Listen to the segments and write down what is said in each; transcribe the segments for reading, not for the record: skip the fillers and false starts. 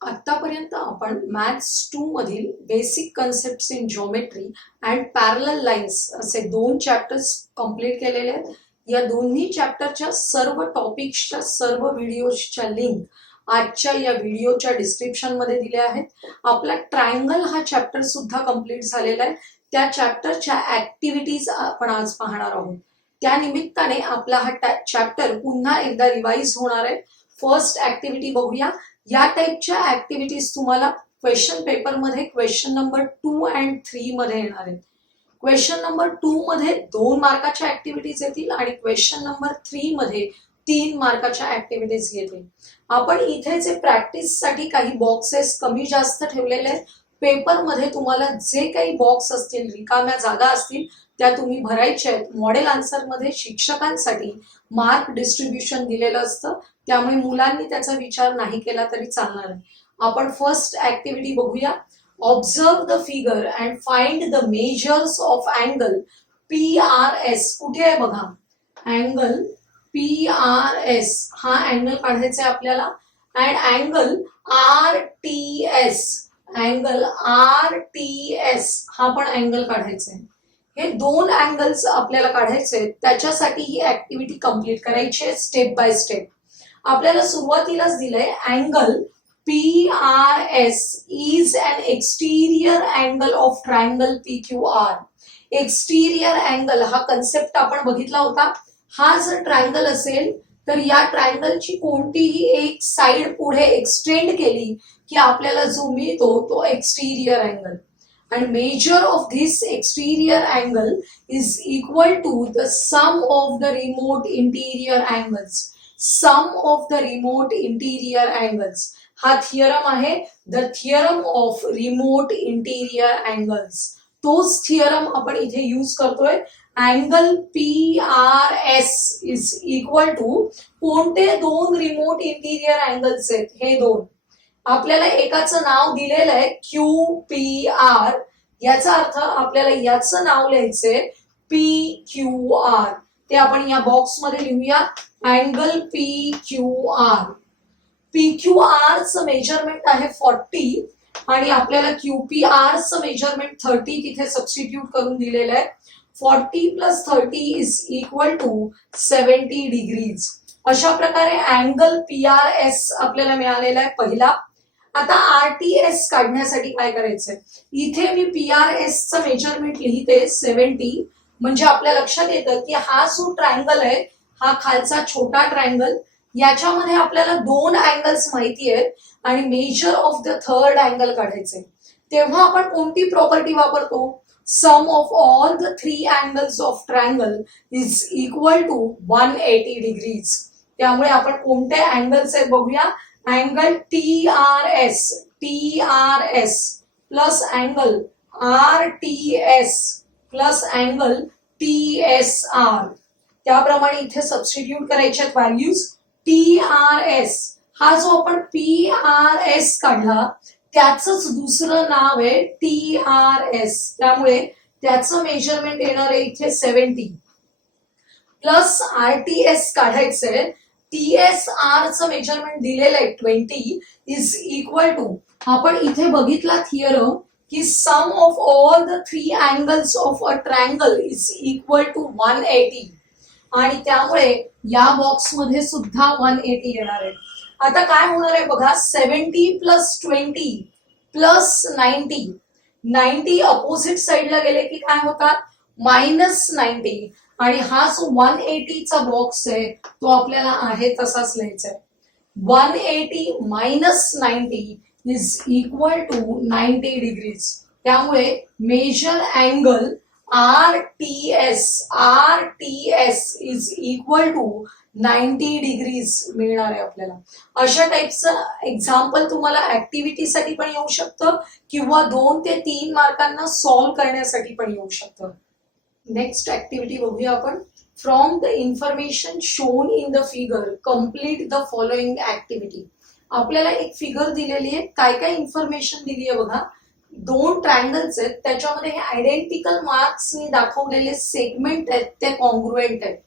आतापर्यंत आपण मॅथ्स 2 मधील basic concepts in geometry and parallel lines असे 2 चॅप्टर्स कंप्लीट केलेले आहेत. या दोन्ही चॅप्टरच्या सर्व टॉपिक्सच्या सर्व व्हिडिओजच्या लिंक आजच्या या व्हिडिओच्या डिस्क्रिप्शन मध्ये दिल्या आहेत. आपला ट्रायंगल हा चॅप्टर सुद्धा कंप्लीट झालेला आहे. त्या चॅप्टरच्या ऍक्टिव्हिटीज आपण आज पाहणार आहोत. त्या निमित्ताने आपला हा चॅप्टर पुन्हा एकदा रिवाइज होणार आहे. फर्स्ट ऍक्टिव्हिटी बघूया. या टाइपच्या ऍक्टिव्हिटीज तुम्हाला क्वेश्चन पेपर मध्ये क्वेश्चन नंबर 2 अँड 3 मध्ये येणार आहेत. क्वेश्चन नंबर 2 मध्ये 2 मार्काच्या ऍक्टिव्हिटीज येतील आणि क्वेश्चन नंबर 3 मध्ये 3 मार्काच्या ऍक्टिव्हिटीज येतील. आपण इथे जे प्रॅक्टिस साठी काही बॉक्सेस कमी जास्त ठेवलेले आहेत. पेपर मध्ये तुम्हाला जे काही बॉक्स असतील, रिकाम्या जागा असतील, त्या तुम्ही भरायच्या आहेत. मॉडेल आन्सर मध्ये शिक्षकांसाठी मार्क डिस्ट्रीब्युशन दिलेलं असतं, त्यामुळे मुलांनी त्याचा विचार नाही केला तरी चालणार आहे. आपण फर्स्ट ऍक्टिव्हिटी बघूया. Observe the figure and find the measures of angle PRS. कुठे आहे बघा, अँगल PRS हा अँगल काढायचा आहे आपल्याला. And angle RTS, angle RTS हा पण अँगल काढायचा आहे. हे 2 अँगल्स आपल्याला काढायचे आहेत. त्याच्यासाठी ही ऍक्टिव्हिटी कंप्लीट करायची आहे स्टेप बाय स्टेप. आपल्याला सुरुवातीलाच दिलंय angle PRS is an exterior angle of triangle PQR. Exterior angle हा कन्सेप्ट आपण बघितला होता. हा जर ट्रायंगल असेल तर या ट्रायंगलची कोणतीही एक साइड पुढे एक्सटेंड केली की आपल्याला जो मिळतो तो एक्सटिरियर angle. And measure of this exterior angle is equal to the sum of the remote interior angles. Sum of the remote interior angles. हा थिअरम आहे, the theorem of remote interior angles. तोच theorem आपण इथे use करतोय. Angle PRS is equal to कोणते 2 remote interior angles आहेत, हे 2. आपल्याला एकाचं नाव दिलेलं आहे QPR. याचा अर्थ आपल्याला याचं नाव लिहायचंय PQR. ते आपण या बॉक्स मध्ये लिहूया. Angle PQR. PQR चं मेजरमेंट आहे 40 आणि आपल्याला QPR चं मेजरमेंट 30 तिथे सबस्टिट्यूट करून दिलेलं आहे. 40 plus 30 is equal to 70 degrees. अशा प्रकारे अँगल PRS आपल्याला मिळालेला आहे पहिला. आता RTS काढण्यासाठी काय करायचंय, इथे मी PRS चं मेजरमेंट लिहिते 70. म्हणजे आपल्या लक्षात येतं की हा जो ट्रायंगल आहे हा खालचा छोटा ट्रायंगल, याच्यामध्ये आपल्याला 2 अँगल्स माहिती आहेत आणि measure of the third angle काढायचे. तेव्हा आपण कोणती प्रॉपर्टी वापरतो, sum of all the 3 angles of triangle is equal to 180 degrees. त्यामुळे आपण कोणते अँगल्स आहेत बघूया. Angle TRS plus angle RTS plus angle TSR. त्याप्रमाणे इथे सबस्टिट्यूट करायचे व्हॅल्यूज. TRS हा जो आपण PRS काढला त्याचंच दुसरं नाव आहे TRS, त्यामुळे त्याचं मेजरमेंट येणार आहे इथे 70. प्लस RTS काढायचंय. TSR चं मेजरमेंट दिलेलं आहे 20 इज इक्वल टू, आपण इथे बघितला थिअरम की sum of all the 3 angles of a triangle is equal to 180 आणि त्यामुळे या बॉक्स मध्ये सुद्धा 180 येणार आहे. आता काय होणार आहे बघा, 70 प्लस 20 प्लस 90 अपोजिट साइडला गेले की काय होतात, -90. आणि हा जो 180 चा बॉक्स आहे तो आपल्याला आहे तसाच लिहायचा आहे. 180 minus 90 is equal to 90 degrees. त्यामुळे measure angle RTS is equal to 90 degrees मिळणार आहे आपल्याला. अशा टाइपचं एक्झाम्पल तुम्हाला ऍक्टिव्हिटी साठी पण येऊ शकतं किंवा 2 ते 3 मार्कांना सॉल्व्ह करण्यासाठी पण येऊ शकतं. नेक्स्ट ऍक्टिव्हिटी बघूया आपण. From the information shown in the figure complete the following activity. आपल्याला एक फिगर दिलेली आहे, काय काय इन्फॉर्मेशन दिली आहे बघा. 2 ट्रायंगल्स आहेत, त्याच्यामध्ये हे आयडेंटिकल मार्क्सनी दाखवलेले सेगमेंट आहेत ते कॉन्ग्रुएंट आहेत.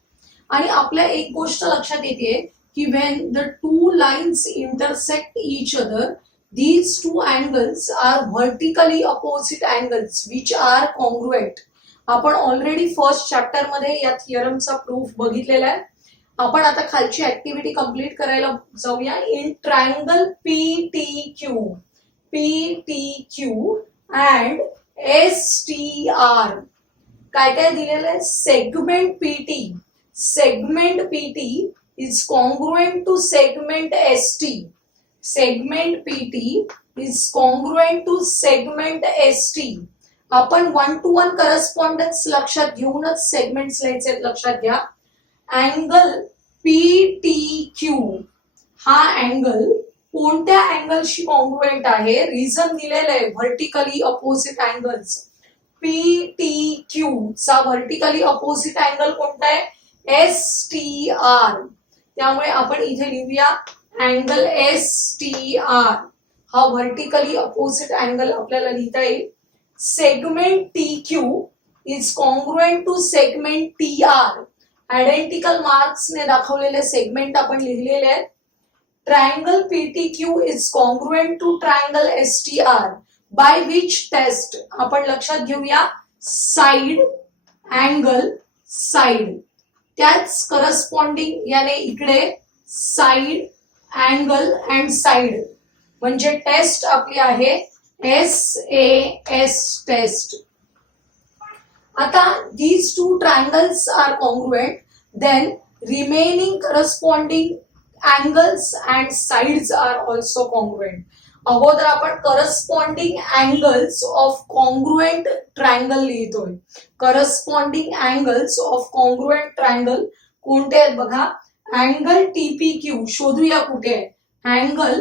आणि आपल्या एक गोष्ट लक्षात येते की when the 2 lines intersect each other these two angles are vertically opposite angles which are congruent. आपण ऑलरेडी फर्स्ट चॅप्टर मध्ये या थिअरमचा प्रूफ बघितलेला आहे. आपण आता खालची ऍक्टिव्हिटी कंप्लीट करायला जाऊया. In triangle PTQ and STR काय काय दिलेलं आहे. Segment PT is congruent to segment ST. Segment PT is congruent to segment ST. आपण 1-to-1 करस्पॉन्डन्स लक्षात घेऊनच सेगमेंट्स लिहायचे लक्षात घ्या. अँगल PTQ हा अँगल कोणत्या अँगलशी कॉन्ग्रुएंट आहे. रिझन दिलेलं आहे व्हर्टिकली अपोजिट अँगल्स. PTQ चा व्हर्टिकली अपोजिट अँगल कोणता आहे. STR. त्यामुळे आपण इथे लिहूया अँगल STR हा व्हर्टिकली अपोजिट अँगल आपल्याला लिहिता येईल. Segment TQ is congruent to segment TR. Identical marks ने दाखवलेले सेगमेंट आपण लिहिलेले आहेत. Triangle PTQ is congruent to triangle STR by which test. आपण लक्षात घेऊया साइड अँगल साइड. त्याच करस्पॉन्डिंग याने इकडे साइड अँगल अँड साइड म्हणजे टेस्ट आपली आहे SAS टेस्ट. आता these two triangles are congruent, then remaining corresponding angles and sides are also congruent. अगोदर आपण corresponding angles of congruent triangle लिहितोय. Corresponding angles of congruent triangle कोणते आहेत बघा. अँगल TPQ शोधूया कुठे आहे. अँगल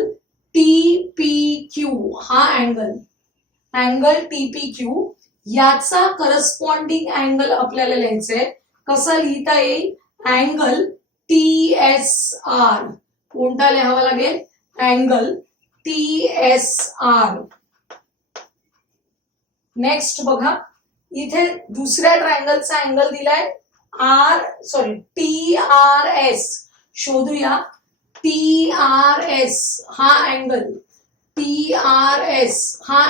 TPQ हा अँगल TPQ याचा करस्पॉन्डिंग अँगल आपल्याला लिहायचंय. कसा लिहिता येईल. Angle TSR. कोणता लिहावा लागेल. Angle TSR. नेक्स्ट बघा इथे दुसऱ्या ट्रायंगलचा अँगल दिलाय TRS. शोधूया TRS हा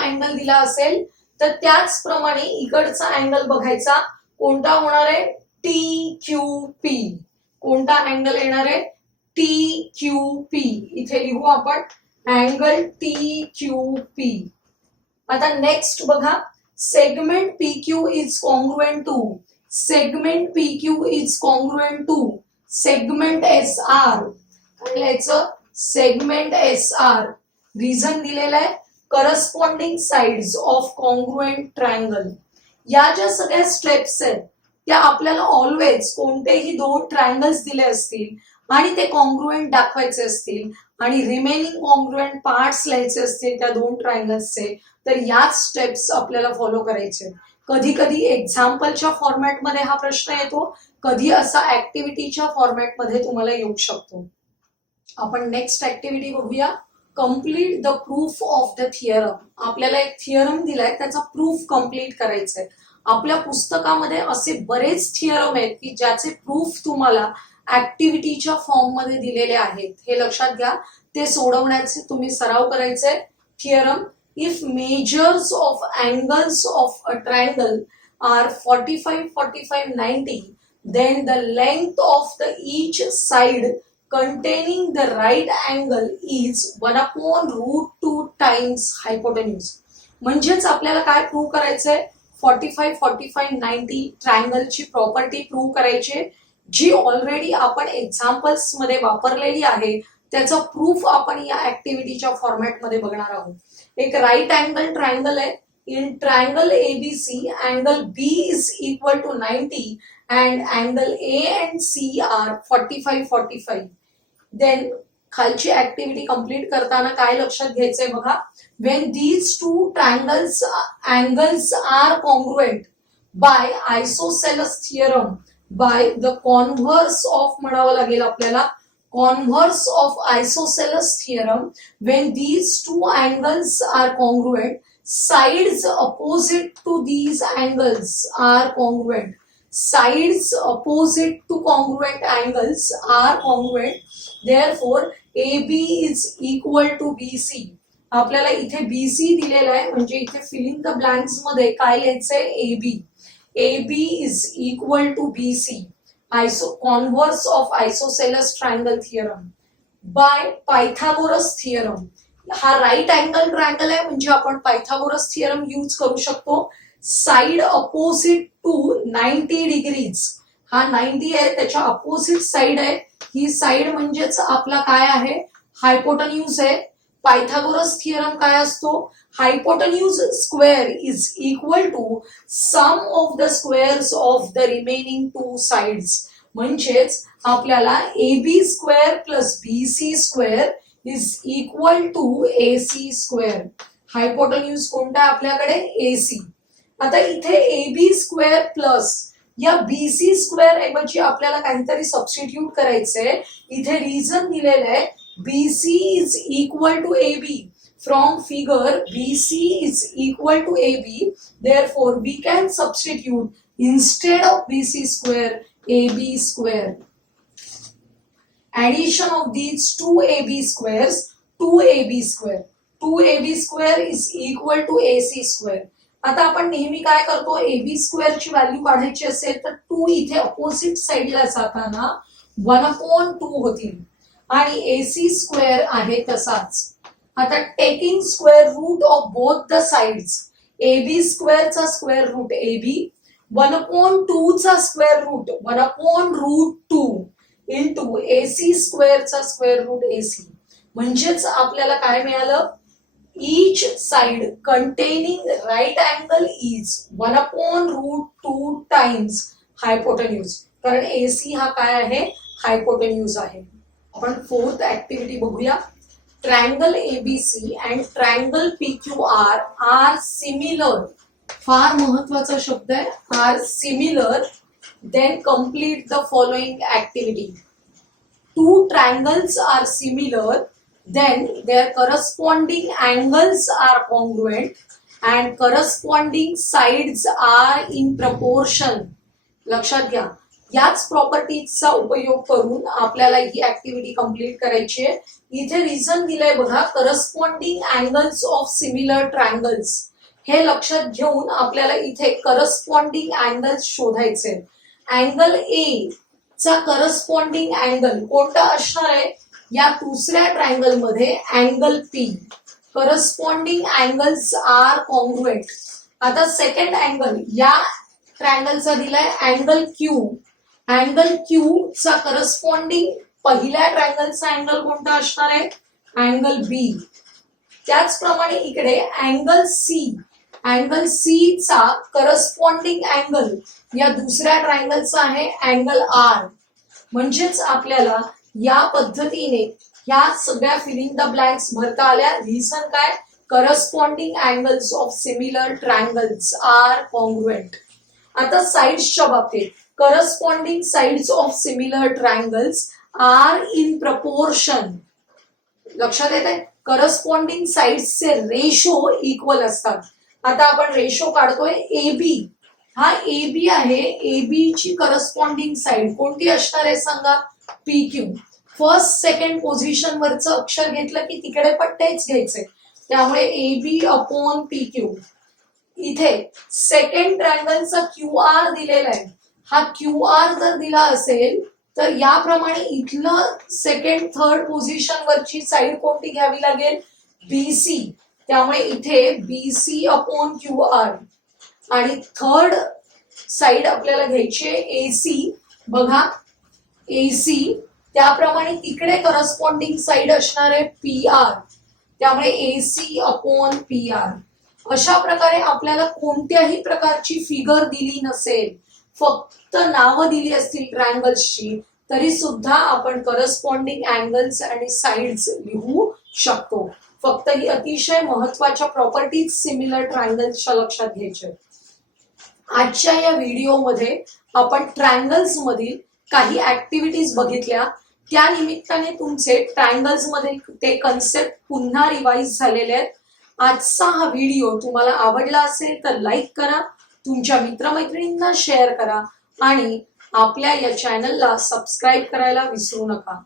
अँगल दिला असेल तर त्याचप्रमाणे इकडचा अँगल बघायचा कोणता होणार आहे. TQP. कोणता अँगल येणार आहे. TQP. इथे लिहू आपण अँगल TQP. आता नेक्स्ट बघा segment PQ is congruent to segment SR. काय लिहायचं. Segment SR. रिझन दिलेला आहे corresponding sides of congruent triangle. या ज्या सगळ्या स्टेप्स आहेत त्या आपल्याला ऑलवेज कोणतेही दोन ट्रायंगल्स दिले असतील आणि ते कॉन्ग्रुएंट दाखवायचे असतील आणि रिमेनिंग कॉन्ग्रुएंट पार्ट्स लिहायचे असतील त्या दोन ट्रायंगल्सचे तर याच स्टेप्स आपल्याला फॉलो करायचे. कधी कधी एक्झाम्पलच्या फॉर्मॅटमध्ये हा प्रश्न येतो. कधी असा ऍक्टिव्हिटीच्या फॉर्मॅटमध्ये तुम्हाला येऊ शकतो. आपण नेक्स्ट ऍक्टिव्हिटी बघूया. Complete the proof of the theorem. आपल्याला एक थिअरम दिलाय त्याचा प्रूफ कंप्लीट करायचा आहे. आपल्या पुस्तकामध्ये असे बरेच थिअरम आहेत की ज्याचे प्रूफ तुम्हाला ऍक्टिव्हिटीच्या फॉर्म मध्ये दिलेले आहेत. हे लक्षात घ्या. ते सोडवण्याचे तुम्ही सराव करायचे. Theorem if measures of angles of a triangle are 45, 45, 90 then the length of the each side containing the right angle is 1/√2 times hypotenuse. म्हणजेच आपल्याला काय प्रूव्ह करायचंय. 45, 45, 90 ट्रायंगलची प्रॉपर्टी प्रूव्ह करायची जी ऑलरेडी आपण एक्झाम्पल्स मध्ये वापरलेली आहे. त्याचा प्रूफ आपण या ऍक्टिव्हिटीच्या फॉर्मॅटमध्ये बघणार आहोत. एक राईट अँगल ट्रायंगल आहे. In triangle ABC angle B is equal to 90 and angle A and C are 45, 45. Then खालची ऍक्टिव्हिटी कंप्लीट करताना काय लक्षात घ्यायचंय बघा. when these two triangles angles are congruent by isosceles theorem by the converse of म्हणावं लागेल आपल्याला converse of isosceles theorem when these two angles are congruent sides opposite to these angles are congruent. Sides opposite to congruent angles are congruent. Therefore AB is equal to BC. आपल्याला इथे BC दिलेला आहे, म्हणजे इथे feeling the blanks मध्ये काय लिहायचंय, AB. AB is equal to BC, converse of isosceles triangle theorem by Pythagoras theorem. हा राईट अँगल ट्रायंगल आहे, म्हणजे आपण पायथागोरस थिअरम यूज करू शकतो. साइड अपोजिट टू 90 डिग्रीज, हा 90 आहे, त्याच्या अपोजिट साइड आहे. ही साइड म्हणजेच आपला काय आहे, हायपोटन्यूज आहे. पायथागोरस थिअरम काय असतो, hypotenuse square is equal to sum of the squares of the remaining two sides. म्हणजेच आपल्याला AB square plus BC square is equal to AC square. Hypotenuse कोणता आहे आपल्याकडे, AC. आता इथे AB स्क्वेअर प्लस या BC स्क्वेअर ऐवजी आपल्याला काहीतरी सबस्टिट्यूट करायचंय. इथे रिझन दिलेलं आहे, BC is equal to AB. From figure, BC is equal to AB. Therefore, we can substitute instead of BC square, AB square. Addition of these two AB squares, 2AB square. 2AB square is equal to AC square. आता आपण नेहमी काय करतो, AB square ची value काढायची असेल तर 2 इथे अपोजिट साइडला जाताना 1/2 होतील आणि AC स्क्वेअर आहे तसाच. आता taking square root of both the sides, AB स्क्वेअरचा स्क्वेअर रूट AB, 1/2 चा स्क्वेअर रूट 1/√2 इंटू AC स्क्वेअरचा स्क्वेअर रूट AC. म्हणजेच आपल्याला काय मिळालं, each side containing right angle is 1/√2 times hypotenuse. कारण AC हा काय आहे, हायपोटेन्यूज आहे. आपण फोर्थ ऍक्टिव्हिटी बघूया. Triangle ABC and triangle PQR are similar. फार महत्वाचा शब्द आहे, are similar. Then complete the following activity. 2 triangles are similar, then their corresponding angles are congruent and corresponding sides are in proportion. लक्षात घ्या, याच प्रॉपर्टीजचा उपयोग करून आपल्याला ही ऍक्टिव्हिटी कंप्लीट करायची आहे. इथे रिझन दिलंय बघा, corresponding angles of similar triangles. हे लक्षात घेऊन आपल्याला इथे करस्पॉन्डिंग अँगल्स शोधायचे. अँगल ए चा करस्पॉन्डिंग अँगल कोणता असणार आहे, या दुसऱ्या ट्रायंगल मध्ये angle P. Corresponding angles are congruent. आता सेकंड अँगल या ट्रायंगलचा दिलाय अँगल Q. अँगल Q चा करस्पॉन्डिंग पहिल्या ट्रायंगलचा अँगल कोणता असणार आहे, अँगल B. त्याचप्रमाणे इकडे अँगल C. अँगल C चा करस्पॉन्डिंग अँगल या दुसऱ्या ट्रायंगलचा आहे अँगल R. म्हणजेच आपल्याला या पद्धतीने या सगळ्या फिलिंग द ब्लँक्स भरता आल्या. रिझन काय, corresponding angles of similar triangles are congruent. आता साइड्सच्या बाबतीत, corresponding sides of similar triangles are in proportion. लक्षात येत आहे, करस्पॉन्डिंग साइड्सचे रेशो इक्वल असतात. आता आपण रेशो काढतोय. AB हा AB आहे, AB ची करस्पॉन्डिंग साइड कोणती असणार आहे सांगा, PQ. फर्स्ट सेकंड पोझिशन वरचं अक्षर घेतलं की तिकडे पण तेच घ्यायचंय, त्यामुळे AB/PQ. इथे सेकंड ट्रायंगलचा QR दिलेला आहे. हा QR जर दिला असेल तर याप्रमाणे इथलं सेकंड थर्ड पोझिशन वरची साइड कोणती घ्यावी लागेल, BC. त्यामुळे इथे BC/QR. आणि थर्ड साइड आपल्याला घ्यायची AC. बघा AC, त्याप्रमाणे तिकडे करस्पॉन्डिंग साइड असणार आहे PR. त्यामुळे AC/PR. अशा प्रकारे आपल्याला कोणत्याही प्रकारची फिगर दिली नसेल, फक्त नावं दिली असतील ट्रायंगल्सची, तरी सुद्धा आपण करस्पॉन्डिंग अँगल्स आणि साइड्स लिहू शकतो. फक्त ही अतिशय महत्वाच्या प्रॉपर्टीज सिमिलर ट्रायंगल्सच्या लक्षात घ्यायच्या. आजच्या या व्हिडिओमध्ये आपण ट्रायंगल्स मधील काही ऍक्टिव्हिटीज बघितल्या. त्या निमित्ताने तुमचे ट्रायंगल्स मधील ते कन्सेप्ट पुन्हा रिवाइज झालेले आहेत. आजचा हा व्हिडिओ तुम्हाला आवडला असेल तर लाईक करा, तुमच्या मित्रमैत्रिणींना शेअर करा आणि आपल्या या चॅनलला सबस्क्राईब करायला विसरू नका.